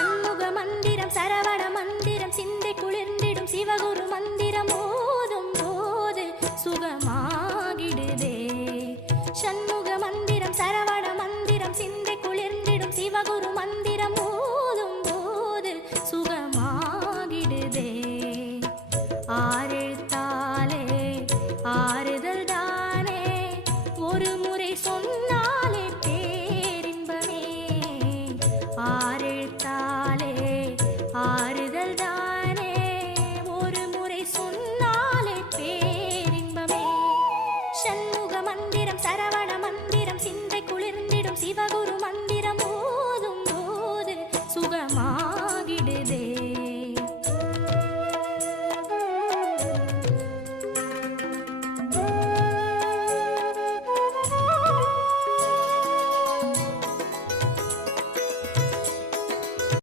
சண்முக மந்திரம் சரவண மந்திரம் சிந்தை குளிர்ந்திடும் சிவகுரு மந்திரம் ஓதும் போது சுகமாகிடுதே. சண்முக மந்திரம் சரவண மந்திரம் சிந்தை குளிர்ந்திடும் சிவகுரு மந்திரம் ஓதும் போது சுகமாகிடுதே. ஆரெழுத்தாலே ஆறுதல் தானே, ஒரு முறை சொன்னாலே பேரின்பமே. ஆரெழுத்தாலே ஆறுதல் தானே, ஒரு முறை சொன்னாலே பேரின்பமே. சண்முக மந்திரம் சரவண மந்திரம் சிந்தை குளிர்ந்திடும் சிவகுரு மந்திரம் ஓதும் போது சுகமா